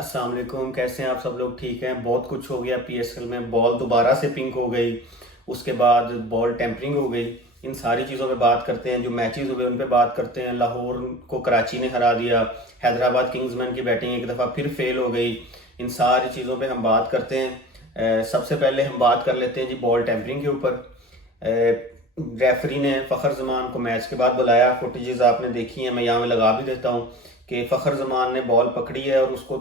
अस्सलाम वालेकुम। कैसे हैं आप सब लोग? ठीक हैं? बहुत कुछ हो गया पीएसएल में। बॉल दोबारा से पिंक हो गई, उसके बाद बॉल टेम्परिंग हो गई। इन सारी चीज़ों पे बात करते हैं। जो मैचेस हुए उन पे बात करते हैं। लाहौर को कराची ने हरा दिया, हैदराबाद किंग्समैन की बैटिंग एक दफ़ा फिर फेल हो गई। इन सारी चीज़ों पे हम बात करते हैं। सबसे पहले हम बात कर लेते हैं जी बॉल टेम्परिंग के ऊपर। रेफरी ने फ़खर जमान को मैच के बाद बुलाया। फुटेजेस आपने देखी हैं, मैं यहाँ में लगा भी देता हूँ कि फ़खर जमान ने बॉल पकड़ी है और उसको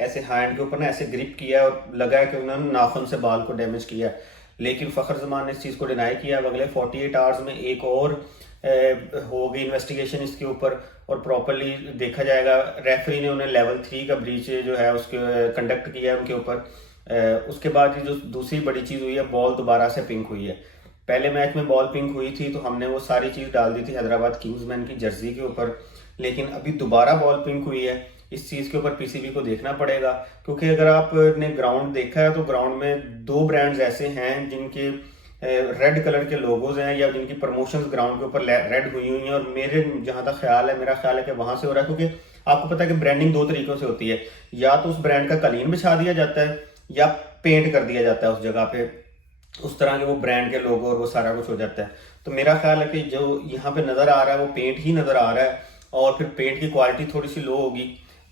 ऐसे हैंड के ऊपर ना ऐसे ग्रिप किया है और लगा है कि उन्होंने नाखून से बॉल को डैमेज किया है। लेकिन फ़खर जमान ने इस चीज़ को डिनाई किया। अब अगले 48 आवर्स में एक और होगी इन्वेस्टिगेशन इसके ऊपर और प्रॉपरली देखा जाएगा। रेफरी ने उन्हें लेवल 3 का ब्रीच जो है उसके कंडक्ट किया है उनके ऊपर। उसके बाद जो दूसरी बड़ी चीज़ हुई है, बॉल दोबारा से पिंक हुई है। पहले मैच में बॉल पिंक हुई थी तो हमने वो सारी चीज़ डाल दी थी हैदराबाद किंग्समैन की जर्सी के ऊपर, लेकिन अभी दोबारा बॉल पिंक हुई है। इस चीज़ के ऊपर पीसीबी को देखना पड़ेगा, क्योंकि अगर आपने ग्राउंड देखा है तो ग्राउंड में दो ब्रांड्स ऐसे हैं जिनके रेड कलर के लोगोज हैं या जिनकी प्रमोशंस ग्राउंड के ऊपर रेड हुई हुई हैं। और मेरे जहाँ तक ख्याल है, मेरा ख्याल है कि वहाँ से हो रहा है, क्योंकि आपको पता है कि ब्रांडिंग दो तरीकों से होती है। या तो उस ब्रांड का कलीन बिछा दिया जाता है या पेंट कर दिया जाता है उस जगह पे, उस तरह के वो ब्रांड के लोगो और वो सारा कुछ हो जाता है। तो मेरा ख्याल है कि जो यहाँ पे नज़र आ रहा है वो पेंट ही नज़र आ रहा है और फिर पेंट की क्वालिटी थोड़ी सी लो होगी।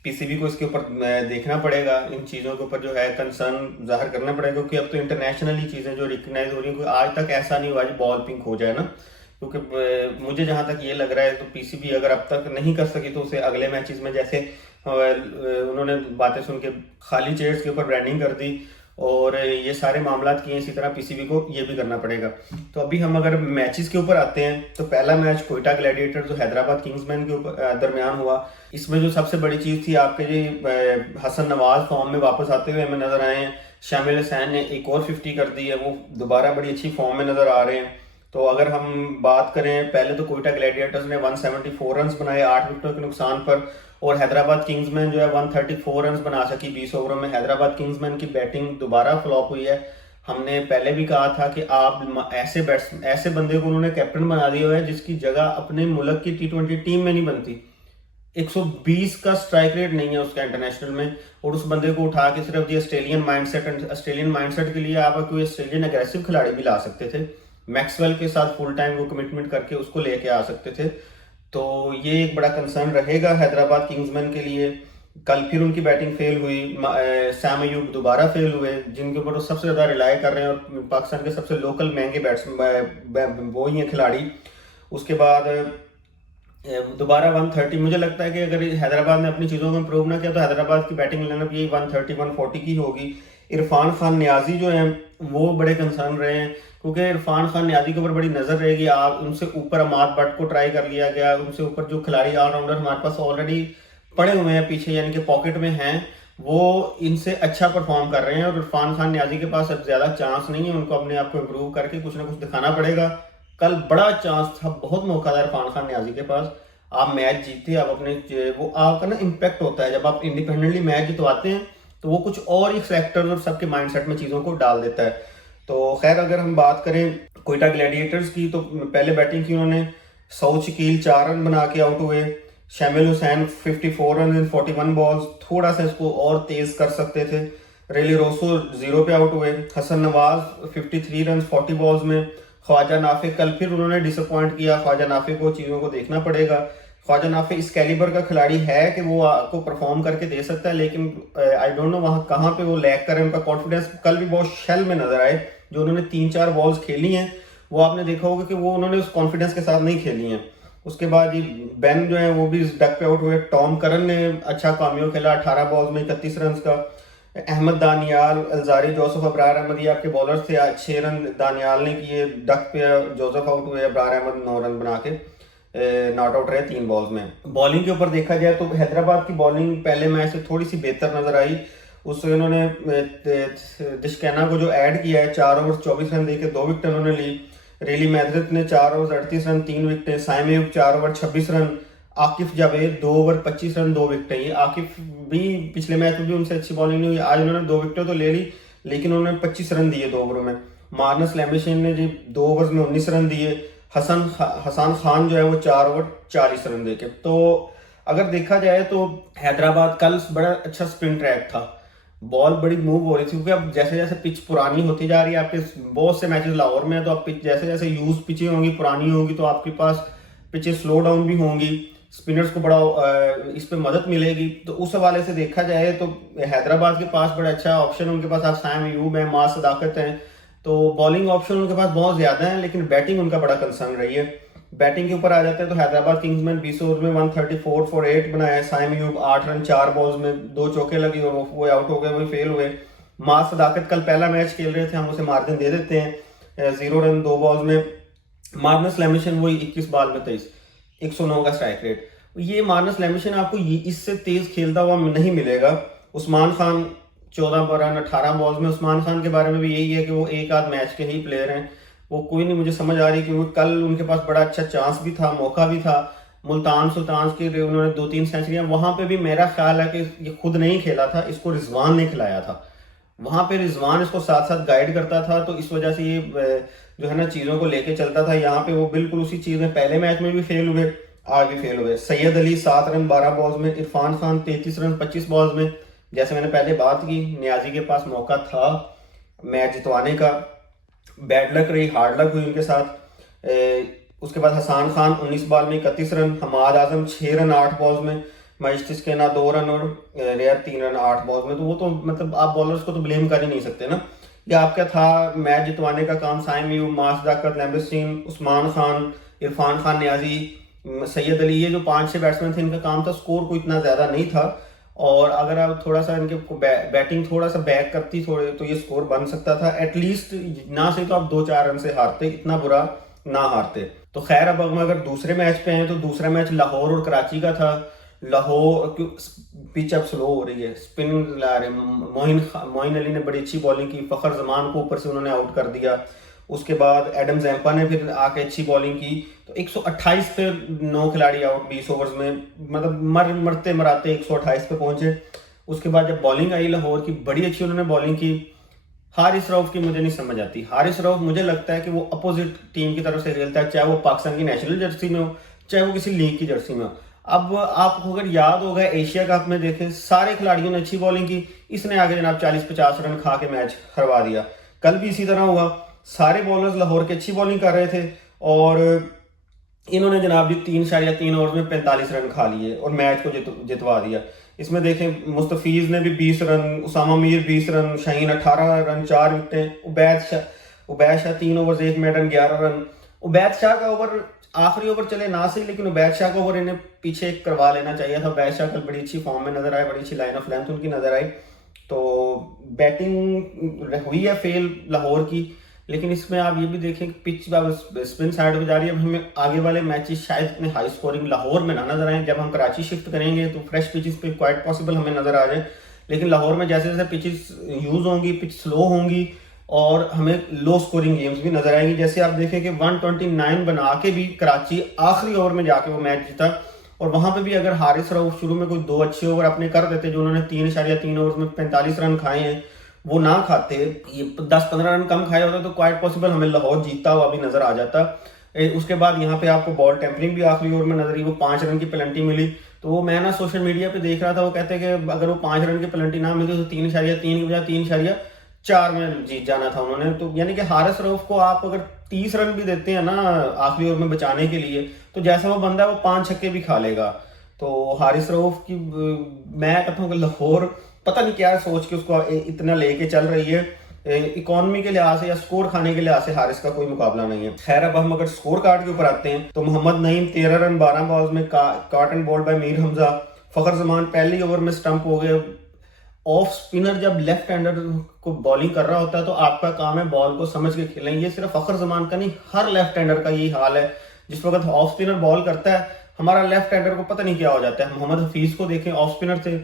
पीसीबी को इसके ऊपर देखना पड़ेगा, इन चीज़ों के ऊपर जो है कंसर्न जाहिर करना पड़ेगा, क्योंकि अब तो इंटरनेशनली चीज़ें जो रिकगनाइज हो रही हैं, आज तक ऐसा नहीं हुआ जी बॉल पिंक हो जाए ना। क्योंकि मुझे जहाँ तक ये लग रहा है तो पीसीबी अगर अब तक नहीं कर सकी तो उसे अगले मैचेस में, जैसे उन्होंने बातें सुन के खाली चेयर्स के ऊपर ब्रांडिंग कर दी और ये सारे मामला किए, इसी तरह पीसीबी को ये भी करना पड़ेगा। तो अभी हम अगर मैचेस के ऊपर आते हैं तो पहला मैच कोयटा ग्लैडिएटर जो हैदराबाद किंग्समैन के ऊपर दरमियान हुआ, इसमें जो सबसे बड़ी चीज़ थी आपके जी हसन नवाज फॉर्म में वापस आते हुए हमें नजर आए हैं। शामिल हुसैन ने एक और 50 कर दी है, वो दोबारा बड़ी अच्छी फॉर्म में नजर आ रहे हैं। तो अगर हम बात करें, पहले तो कोयटा ग्लैडिएटर्स ने 174 रन बनाए 8 विकेटों के नुकसान पर, और हैदराबाद किंग्समैन जो है 134 रन बना सकी 20 ओवरों में। हैदराबाद किंग्समैन की बैटिंग दोबारा फ्लॉप हुई है। हमने पहले भी कहा था कि आप ऐसे बंदे को उन्होंने कैप्टन बना दिया है जिसकी जगह अपने मुल्क की टी20 टीम में नहीं बनती। 120 का स्ट्राइक रेट नहीं है उसका इंटरनेशनल में, और उस बंदे को उठा के सिर्फ ये ऑस्ट्रेलियन माइंडसेट के लिए आप कोई ऑस्ट्रेलियन एग्रेसिव खिलाड़ी भी ला सकते थे। मैक्सवेल के साथ फुल टाइम वो कमिटमेंट करके उसको लेके आ सकते थे। तो ये एक बड़ा कंसर्न रहेगा हैदराबाद किंग्समैन के लिए। कल फिर उनकी बैटिंग फेल हुई। सैम अयूब दोबारा फेल हुए, जिनके ऊपर वो सबसे ज़्यादा रिलाई कर रहे हैं और पाकिस्तान के सबसे लोकल महंगे बैट्समैन वो ही हैं खिलाड़ी। उसके बाद दोबारा 130, मुझे लगता है कि अगर हैदराबाद ने अपनी चीज़ों को इम्प्रूव ना किया तो हैदराबाद की बैटिंग लाइनअप यही 130 140 की होगी। इरफान खान न्याजी जो हैं वो बड़े कंसर्न रहे हैं, क्योंकि इरफान खान न्याजी के ऊपर बड़ी नज़र रहेगी। आप उनसे ऊपर अमाद भट्ट को ट्राई कर लिया गया, उनसे ऊपर जो खिलाड़ी ऑलराउंडर हमारे पास ऑलरेडी पड़े हुए हैं पीछे, यानी कि पॉकेट में हैं, वो इनसे अच्छा परफॉर्म कर रहे हैं। और इरफान खान न्याजी के पास अब ज़्यादा चांस नहीं है, उनको अपने आप को इम्प्रूव करके कुछ ना कुछ दिखाना पड़ेगा। कल बड़ा चांस था, बहुत मौका था इरफान खान न्याजी के पास। आप मैच जीते, आप अपने वो आपका ना इम्पैक्ट होता है जब आप इंडिपेंडेंटली मैच जितवाते हैं, तो वो कुछ और ही फैक्टर्स और सबके माइंडसेट में चीज़ों को डाल देता है। तो खैर अगर हम बात करें कोयटा ग्लैडिएटर्स की, तो पहले बैटिंग की उन्होंने। सऊद शकील 4 रन बना के आउट हुए। शामिल हुसैन 54 रन इन 41 बॉल्स, थोड़ा सा इसको और तेज कर सकते थे। रेली रोसो 0 पे आउट हुए। हसन नवाज 53 रन 40 बॉल्स में। ख्वाजा नाफे कल फिर उन्होंने डिसअपॉइंट किया। ख्वाजा नाफे को चीज़ों को देखना पड़ेगा। ख्वाजा नाफे इस कैलिबर का खिलाड़ी है कि वो आपको परफॉर्म करके दे सकता है, लेकिन आई डोंट नो वहाँ कहाँ पे वो लैग कर रहे हैं। उनका कॉन्फिडेंस कल भी बहुत शेल में नजर आए। जो उन्होंने 3-4 बॉल्स खेली हैं वो आपने देखा होगा कि वो उन्होंने उस कॉन्फिडेंस के साथ नहीं खेली हैं। उसके बाद ये बेन जो है वो भी डक पे आउट हुए। टॉम करन ने अच्छा कामियो खेला 18 बॉल्स में 31 रन का। अहमद दानियाल, अलजारी, जोसेफ, अब्रार अहमद ये आपके बॉलर्स थे। 6 रन दानियाल ने किए, डक पे जोसेफ आउट हुए, अब्रार अहमद 9 रन बना के नॉट आउट रहे 3 बॉल्स में। बॉलिंग के ऊपर देखा जाए तो हैदराबाद की बॉलिंग पहले मैच से थोड़ी सी बेहतर नजर आई। उससे उन्होंने दिशकैना को जो ऐड किया है, 4 ओवर 24 रन देके 2 विकेट उन्होंने ली। रेली मैथरिथ ने 4 ओवर 38 रन 3 विकेटें। Saim 4 over 26 run. Akif Javed 2 over 25 run 2 विकेटें। ये आकिफ भी पिछले मैच में भी उनसे अच्छी बॉलिंग नहीं हुई, आज उन्होंने 2 विकेटें तो ले ली, लेकिन उन्होंने 25 रन दिए 2 ओवरों में। मार्नस लैम्बेशिन ने जी 2 ओवर्स में 19 रन दिए। हसन खान जो है वो 4 ओवर 40 रन देके। तो अगर देखा जाए तो हैदराबाद कल बड़ा अच्छा स्पिन ट्रैक था, बॉल बड़ी मूव हो रही थी, क्योंकि अब जैसे जैसे पिच पुरानी होती जा रही है, आपके बहुत से मैचेस लाहौर में है, तो अब पिच जैसे जैसे यूज पिचें होंगी, पुरानी होंगी, तो आपके पास पिचेस स्लो डाउन भी होंगी, स्पिनर्स को बड़ा इस पे मदद मिलेगी। तो उस हवाले से देखा जाए तो हैदराबाद के पास बड़ा अच्छा ऑप्शन है, उनके पास आप साइम अयूब है, मास सदाकत हैं, तो बॉलिंग ऑप्शन उनके पास बहुत ज्यादा है, लेकिन बैटिंग उनका बड़ा कंसर्न रही है। बैटिंग के ऊपर आ जाते हैं तो हैदराबाद किंग्स में 20 ओवर में 134 फॉर 8 बनाया है, साइम अयूब 8 रन 4 बॉल्स में 2 चौके लगे और वो आउट हो गए, वो फेल हुए। मास सदाकत कल पहला मैच खेल रहे थे, हम उसे मार्जिन दे देते हैं, 0 रन 2 बॉल्स में। मार्नस लेमिशन वही 21 बॉल में 23, 109 का स्ट्राइक रेट। ये मार्नस लेमिशन आपको इससे तेज खेलता हुआ नहीं मिलेगा। उस्मान खान 14 रन 18 बॉल्स में। उस्मान खान के बारे में भी यही है कि वो एक आध मैच के ही प्लेयर हैं, वो कोई नहीं मुझे समझ आ रही, क्योंकि कल उनके पास बड़ा अच्छा चांस भी था, मौका भी था। मुल्तान सुल्तान के उन्होंने 2-3 सेंचुरियां, वहां पे भी मेरा ख्याल है कि ये खुद नहीं खेला था, इसको रिजवान ने खिलाया था। वहां पे रिजवान इसको साथ साथ गाइड करता था, तो इस वजह से ये जो है ना चीजों को लेके चलता था। यहाँ पे वो बिल्कुल उसी चीज में पहले मैच में भी फेल हुए, आज भी फेल हुए। सैयद अली 7 रन 12 बॉल्स में। इरफान खान 33 रन 25 बॉल्स में। जैसे मैंने पहले बात की, नियाजी के पास मौका था मैच जितवाने का, बैड लक रही, हार्ड लक हुई उनके साथ। उसके बाद हसान खान 19 बॉल में 31 रन। हमाद आजम 6 रन 8 बॉल्स में। मजिस्टिस के ना 2 रन और रेयर 3 रन 8 बॉल्स में। तो वो तो मतलब आप बॉलर्स को तो ब्लेम कर ही नहीं सकते ना। या आपका था मैच जितवाने का काम साइम अयूब, मास सदाकत, लैम्बस्टीन, उस्मान खान, इरफान खान नियाजी, सैयद अली, ये जो 5-6 बैट्समैन थे, इनका काम था। स्कोर कोई इतना ज्यादा नहीं था, और अगर आप थोड़ा सा इनके बैटिंग थोड़ा सा बैक करती थोड़े, तो ये स्कोर बन सकता था एटलीस्ट। ना से तो आप 2-4 रन से हारते, इतना बुरा ना हारते। तो खैर, अब हम अगर दूसरे मैच पे हैं तो दूसरा मैच लाहौर और कराची का था। लाहौर पिच अब स्लो हो रही है, स्पिन ला रहे। मोइन अली ने बड़ी अच्छी बॉलिंग की, फखर जमान को ऊपर से उन्होंने आउट कर दिया। उसके बाद एडम जैम्पा ने फिर आके अच्छी बॉलिंग की, तो 128 पे 9 खिलाड़ी आउट 20 ओवर्स में, मतलब मरते मराते 128 पे पहुंचे। उसके बाद जब बॉलिंग आई लाहौर की, बड़ी अच्छी उन्होंने बॉलिंग की। हारिस रऊफ की मुझे नहीं समझ आती। हारिस रऊफ मुझे लगता है कि वो अपोजिट टीम की तरफ से खेलता है, चाहे वो पाकिस्तान की नेशनल जर्सी में हो, चाहे वो किसी लीग की जर्सी में हो। अब आपको अगर याद होगा एशिया कप में देखें, सारे खिलाड़ियों ने अच्छी बॉलिंग की, इसने आगे जनाब 40-50 रन खा के मैच हरवा दिया। कल भी इसी तरह हुआ, सारे बॉलर्स लाहौर की अच्छी बॉलिंग कर रहे थे, और इन्होंने जनाब जी 3 ओवर में 45 रन खा लिए और मैच को जितवा दिया। इसमें देखें, मुस्तफीज ने भी 20 run, Usama Mir 20 run, Shaheen 18 run 4 विकेटें, Ubaid Shah 3 over 1 maiden 11 run. Ubaid Shah का ओवर आखिरी ओवर चले ना सही, लेकिन उबैद शाह का ओवर इन्हें पीछे करवा लेना चाहिए था। उबैद शाह कल बड़ी अच्छी फॉर्म में नजर आए, बड़ी अच्छी लाइन ऑफ लेंथ उनकी नजर आई। तो बैटिंग हुई है फेल लाहौर की, लेकिन इसमें आप ये भी देखें कि पिच स्पिन साइड पे जा रही है। अब हमें आगे वाले मैचेस शायद इतने हाई स्कोरिंग लाहौर में ना नजर आए। जब हम कराची शिफ्ट करेंगे तो फ्रेश पिचेस पे क्वाइट पॉसिबल हमें नजर आ जाए, लेकिन लाहौर में जैसे जैसे पिचेस यूज होंगी, पिच स्लो होंगी, और हमें लो स्कोरिंग गेम्स भी नजर आएंगी। जैसे आप देखें कि 129 बना के भी कराची आखिरी ओवर में जाके वो मैच जीता, और वहां पे भी अगर हारिस रऊफ शुरू में कोई 2 अच्छे ओवर अपने कर देते, जो उन्होंने 3.3 ओवर में 45 रन खाए हैं, वो ना खाते, ये 10-15 रन कम खाए होते, तो क्वाइट पॉसिबल हमें लाहौर जीतता हुआ भी नजर आ जाता। उसके बाद यहाँ पे आपको बॉल टेम्परिंग भी आखिरी ओवर में नजर आई, वो 5 रन की पेनल्टी मिली। तो वो मैं ना सोशल मीडिया पे देख रहा था, वो कहते हैं कि अगर वो 5 रन की पेनल्टी ना मिलती तो 3.3 की बजाय 3.4 में जीत जाना था उन्होंने। तो यानी कि हारिस रऊफ को आप अगर 30 रन भी देते हैं ना आखिरी ओवर में बचाने के लिए, तो जैसा वो बंदा है वो 5 छक्के भी खा लेगा। तो हारिस रऊफ की मैं कहता हूँ कि लाहौर पता नहीं क्या सोच के उसको इतना लेके चल रही है। इकोनॉमी के लिहाज से या स्कोर खाने के लिहाज से हारिस का कोई मुकाबला नहीं है। खैर, अब हम अगर स्कोर कार्ड के ऊपर आते हैं तो मोहम्मद नईम 13 रन 12 बॉल्स में caught and bowled by Mir Hamza. Fakhar Zaman पहली ओवर में स्टंप हो गए। ऑफ स्पिनर जब लेफ्ट हैंडर को बॉलिंग कर रहा होता है तो आपका काम है बॉल को समझ के खेलें। ये सिर्फ फखर जमान का नहीं, हर लेफ्ट हैंडर का यही हाल है। जिस वक्त ऑफ स्पिनर बॉल करता है, हमारा लेफ्ट हैंडर को पता नहीं क्या हो जाता है। मोहम्मद हफीज को देखें, ऑफ स्पिनर थे,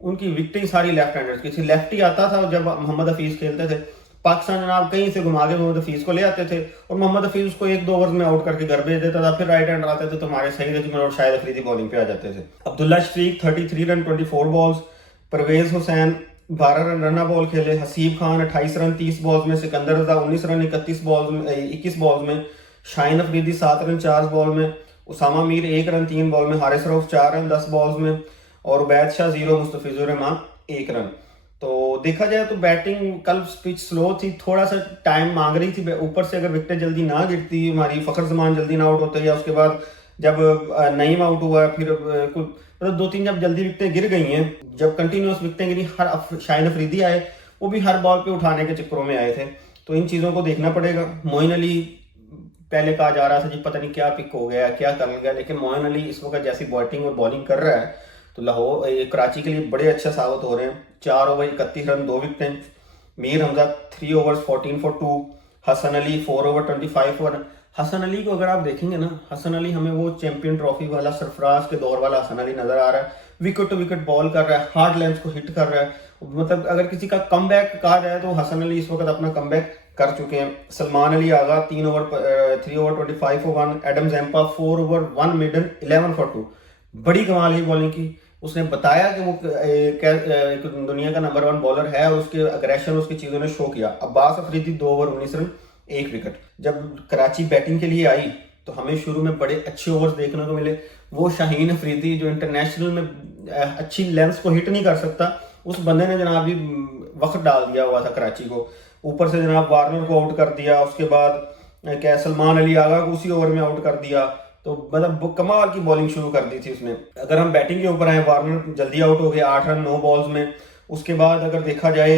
उनकी विकेटें सारी लेफ्ट हैंडर्स की थी। लेफ्टी आता था जब मोहम्मद हफीज खेलते थे, पाकिस्तान जनाब कहीं से घुमा के मोहम्मद हफीज को ले आते थे, और मोहम्मद हफीज उसको 1-2 ओवर में आउट करके घर भेज देता था। फिर राइट हैंडर आते थे तो हमारे सईद अजमल और शाहिद अफरीदी बॉलिंग पे आ जाते थे। Abdullah Shafique 33 run 24 balls. Parvez Hussain 12 run run ball खेले। हसीब खान 28 रन 30 बॉल्स में। सिकंदर रजा 19 रन 21 बॉल्स में। शाहीन अफरीदी 7 रन 4 बॉल में। उसामा मीर 1 रन 3 बॉल में, हारिस रऊफ 4 रन 10 बॉल्स में, और उबैद शाह 0, मुस्तफिजुर रहमान 1 रन। तो देखा जाए तो बैटिंग कल पिच स्लो थी, थोड़ा सा टाइम मांग रही थी। ऊपर से अगर विकेटें जल्दी ना गिरती, हमारी फ़खर जमान जल्दी ना आउट होते, या उसके बाद जब नईम आउट हुआ, फिर कुछ मतलब 2-3 जब जल्दी विकेटें गिर गई हैं, जब कंटिन्यूस विकेटें गिरी, हर शाहिन अफरीदी आए, वो भी हर बॉल पे उठाने के चक्करों में आए थे। तो इन चीज़ों को देखना पड़ेगा। मोइन अली पहले कहा जा रहा था जी पता नहीं क्या पिक हो गया, क्या कर गया, लेकिन मोइन अली इस वक्त जैसी बैटिंग और बॉलिंग कर रहा है तो लाहौर कराची के लिए बड़े अच्छा साबित हो रहे हैं। 4 ओवर 31 रन 2 विकेटें। Mir Hamza 3 overs 14 for 2। Hasan Ali 4 over 25 run. Hasan Ali को अगर आप देखेंगे ना, हसन अली हमें वो चैंपियन ट्रॉफी वाला सरफराज के दौर वाला हसन अली नजर आ रहा है। विकेट टू विकेट बॉल कर रहा है, हार्ड लेंथ को हिट कर रहा है। मतलब अगर किसी का कमबैक कहा जाए तो हसन अली इस वक्त अपना कमबैक कर चुके हैं। Salman Ali Agha 3 over 25 for 1। Adam Zampa 4 over 1 maiden 11 for 2। बड़ी कमाल की बॉलिंग की। उसने बताया कि वो दुनिया का नंबर 1 बॉलर है, और उसके अग्रेशन उसकी चीज़ों ने शो किया। Abbas Afridi 2 over 19 run 1 wicket. जब कराची बैटिंग के लिए आई तो हमें शुरू में बड़े अच्छे ओवर्स देखने को मिले। वो शाहीन अफरीदी जो इंटरनेशनल में अच्छी लेंथ को हिट नहीं कर सकता, उस बंदे ने जनाब भी वक्त डाल दिया हुआ था कराची को। ऊपर से जनाब वार्नर को आउट कर दिया, उसके बाद क्या सलमान अली आगा को उसी ओवर में आउट कर दिया। तो मतलब कमाल की बॉलिंग शुरू कर दी थी उसने। अगर हम बैटिंग के ऊपर आए, वार्नर जल्दी आउट हो गए 8 रन 9 बॉल्स में। उसके बाद अगर देखा जाए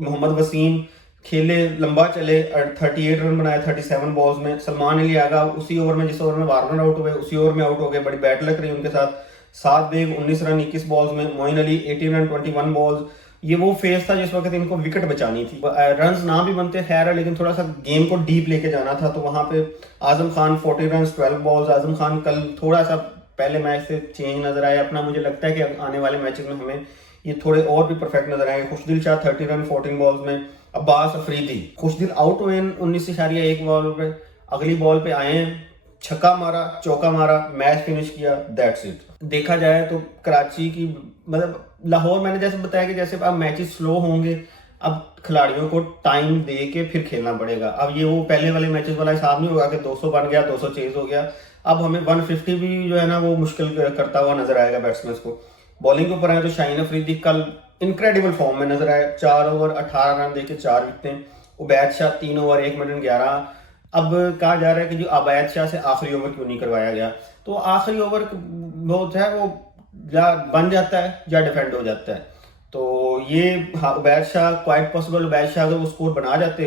मोहम्मद वसीम खेले, लंबा चले, 38 रन बनाए 37 बॉल्स में। सलमान अली आगा उसी ओवर में, जिस ओवर में वार्नर आउट हुए, उसी ओवर में आउट हो गए। बड़ी बैट लग रही उनके साथ। सात बेग 19 रन 21 बॉल्स में। Moeen Ali 18 run 21 balls. ये वो फेज था जिस वक्त इनको विकेट बचानी थी। रन्स ना भी बनते खैर है, लेकिन थोड़ा सा गेम को डीप लेके जाना था। तो वहां पे आजम खान 40 रन 12 बॉल्स। आजम खान कल थोड़ा सा पहले मैच से चेंज नजर आया अपना। मुझे लगता है कि आने वाले मैचेस में हमें ये थोड़े और भी परफेक्ट नजर आएंगे। खुशदिल शाह 30 रन 14 बॉल्स में। अब्बास अफरीदी, खुशदिल आउट हुए 19.1 बॉल पे, अगली बॉल पे आए हैं, छक्का मारा, चौका मारा, मैच फिनिश किया, दैट्स इट। देखा जाए तो कराची की मतलब लाहौर, मैंने जैसे बताया कि जैसे अब मैचेस स्लो होंगे, अब खिलाड़ियों को टाइम दे के फिर खेलना पड़ेगा। अब ये वो पहले वाले मैचेस वाला हिसाब नहीं होगा कि 200 बन गया, 200 चेज हो गया। अब हमें 150 भी जो है ना वो मुश्किल करता हुआ नजर आएगा बैट्समैन को। बॉलिंग के ऊपर आए तो शाहीन अफरीदी कल इनक्रेडिबल फॉर्म में नजर आए। 4 ओवर 18 रन देके 4 विकेटें। Ubaid Shah 3 over 1 minute 11। अब कहा जा रहा है कि जो उबैद शाह से आखिरी ओवर क्यों नहीं करवाया गया। तो आखिरी ओवर बहुत है वो या बन जाता है या डिफेंड हो जाता है। तो ये उबैद शाह क्वाइट पॉसिबल, उबैद शाह अगर वो स्कोर बना जाते,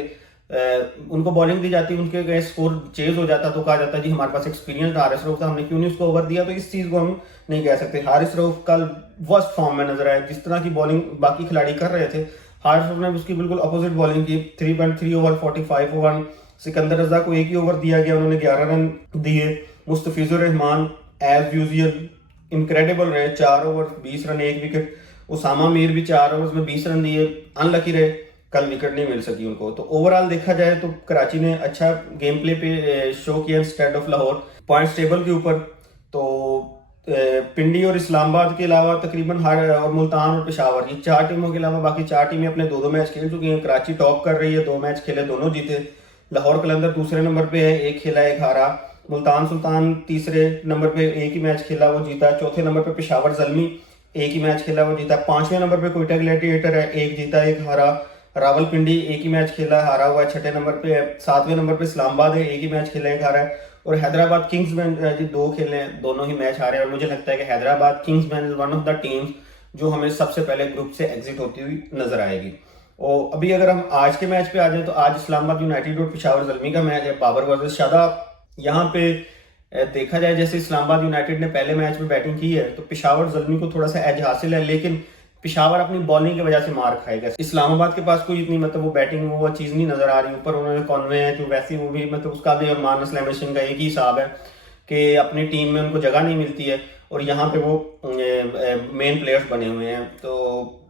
उनको बॉलिंग दी जाती, उनके गए स्कोर चेज हो जाता, तो कहा जाता जी हमारे पास एक्सपीरियंस हारिस रऊफ था, हमने क्यों नहीं उसको ओवर दिया। तो इस चीज़ को हम नहीं कह सकते। हारिस रऊफ कल वर्स्ट फॉर्म में नजर आए। जिस तरह की बॉलिंग बाकी खिलाड़ी कर रहे थे, हारिस रऊफ ने उसकी बिल्कुल अपोजिट बॉलिंग की। 3.3 ओवर 45 ओवर। सिकंदर रजा को एक ही ओवर दिया गया, उन्होंने 11 रन दिए। Mustafizur Rahman as usual incredible रहे, 4 over 20 run 1 wicket. Usama Mir भी 4 ओवर्स में 20 रन दिए, अनलकी रहे, कल विकेट नहीं मिल सकी उनको। तो ओवरऑल देखा जाए तो कराची ने अच्छा गेम प्ले पे शो किया instead of Lahore. Points table के ऊपर तो पिंडी और इस्लामाबाद के अलावा तकरीबन हर, और मुल्तान और पेशावर, ये 4 टीमों के अलावा बाकी 4 टीमें अपने 2-2 मैच खेल चुकी हैं। कराची टॉप कर रही है, 2 मैच खेले, दोनों जीते। लाहौर कलंदर दूसरे नंबर पे है, 1 खेला 1 हारा। मुल्तान सुल्तान तीसरे नंबर पे 1 ही मैच खेला, वो जीता। चौथे नंबर पे पेशावर जलमी 1 ही मैच खेला, वो जीता। 5वें नंबर पे कोयटा ग्लैडिएटर है, 1 जीता 1 हारा। रावलपिंडी 1 ही मैच खेला, हारा हुआ है। 6ठे नंबर पे है। 7वें नंबर पे इस्लामाबाद है, 1 ही मैच खेला 1 हारा है। और हैदराबाद किंग्समैन जी 2 खेले हैं, दोनों ही मैच हारे। और मुझे लगता है कि Hyderabad Kingsman is one of the teams जो हमें सबसे पहले ग्रुप से एग्जिट होती हुई नजर आएगी। और अभी अगर हम आज के मैच पे आ जाए तो आज इस्लामाबाद यूनाइटेड और पेशावर जलमी का मैच है, बाबर वर्सेस शादाब। यहाँ पे देखा जाए जैसे इस्लामाबाद यूनाइटेड ने पहले मैच में बैटिंग की है, तो पेशावर जलमी को थोड़ा सा एज हासिल है, लेकिन पेशावर अपनी बॉलिंग की वजह से मार खाएगा। इस्लामाबाद के पास कोई इतनी मतलब वो बैटिंग वो चीज़ नहीं नजर आ रही। ऊपर उन्होंने कॉन्वे है जो वैसे वो भी मतलब उसका भी और मानस लैमेशन का एक ही हिसाब है कि अपनी टीम में उनको जगह नहीं मिलती है, और यहाँ पे वो मेन प्लेयर्स बने हुए हैं। तो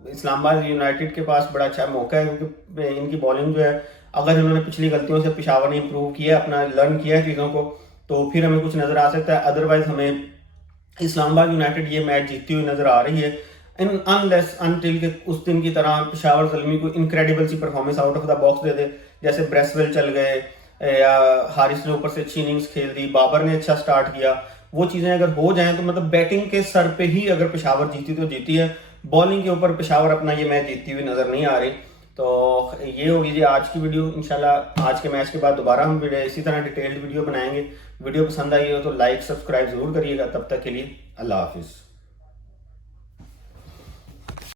इस्लामाबाद यूनाइटेड के पास बड़ा अच्छा मौका है, क्योंकि इनकी बॉलिंग जो है, अगर इन्होंने पिछली गलतियों से पेशावर ने इंप्रूव किया, अपना लर्न किया है चीज़ों को, तो फिर हमें कुछ नज़र आ सकता है। अदरवाइज हमें इस्लामाबाद यूनाइटेड ये मैच जीतती हुई नज़र आ रही है, अनलेस अनटिल के उस दिन की तरह पेशावर जलमी को इनक्रेडिबल सी performance out of the box दे दे, जैसे ब्रेसवेल चल गए या हारिस ने ऊपर से अच्छी इनिंग्स खेल दी, बाबर ने अच्छा स्टार्ट किया, वो चीज़ें अगर हो जाएं तो मतलब बैटिंग के सर पे ही अगर पेशावर जीती तो जीती है, बॉलिंग के ऊपर पेशावर अपना ये मैच जीतती हुई नज़र नहीं आ रही। तो ये होगी जी आज की वीडियो। इंशाल्लाह आज के मैच के बाद दोबारा हम वीडियो इसी तरह डिटेल्ड वीडियो बनाएंगे। वीडियो पसंद आई हो तो लाइक सब्सक्राइब ज़रूर करिएगा। तब तक के लिए अल्लाह हाफिज़।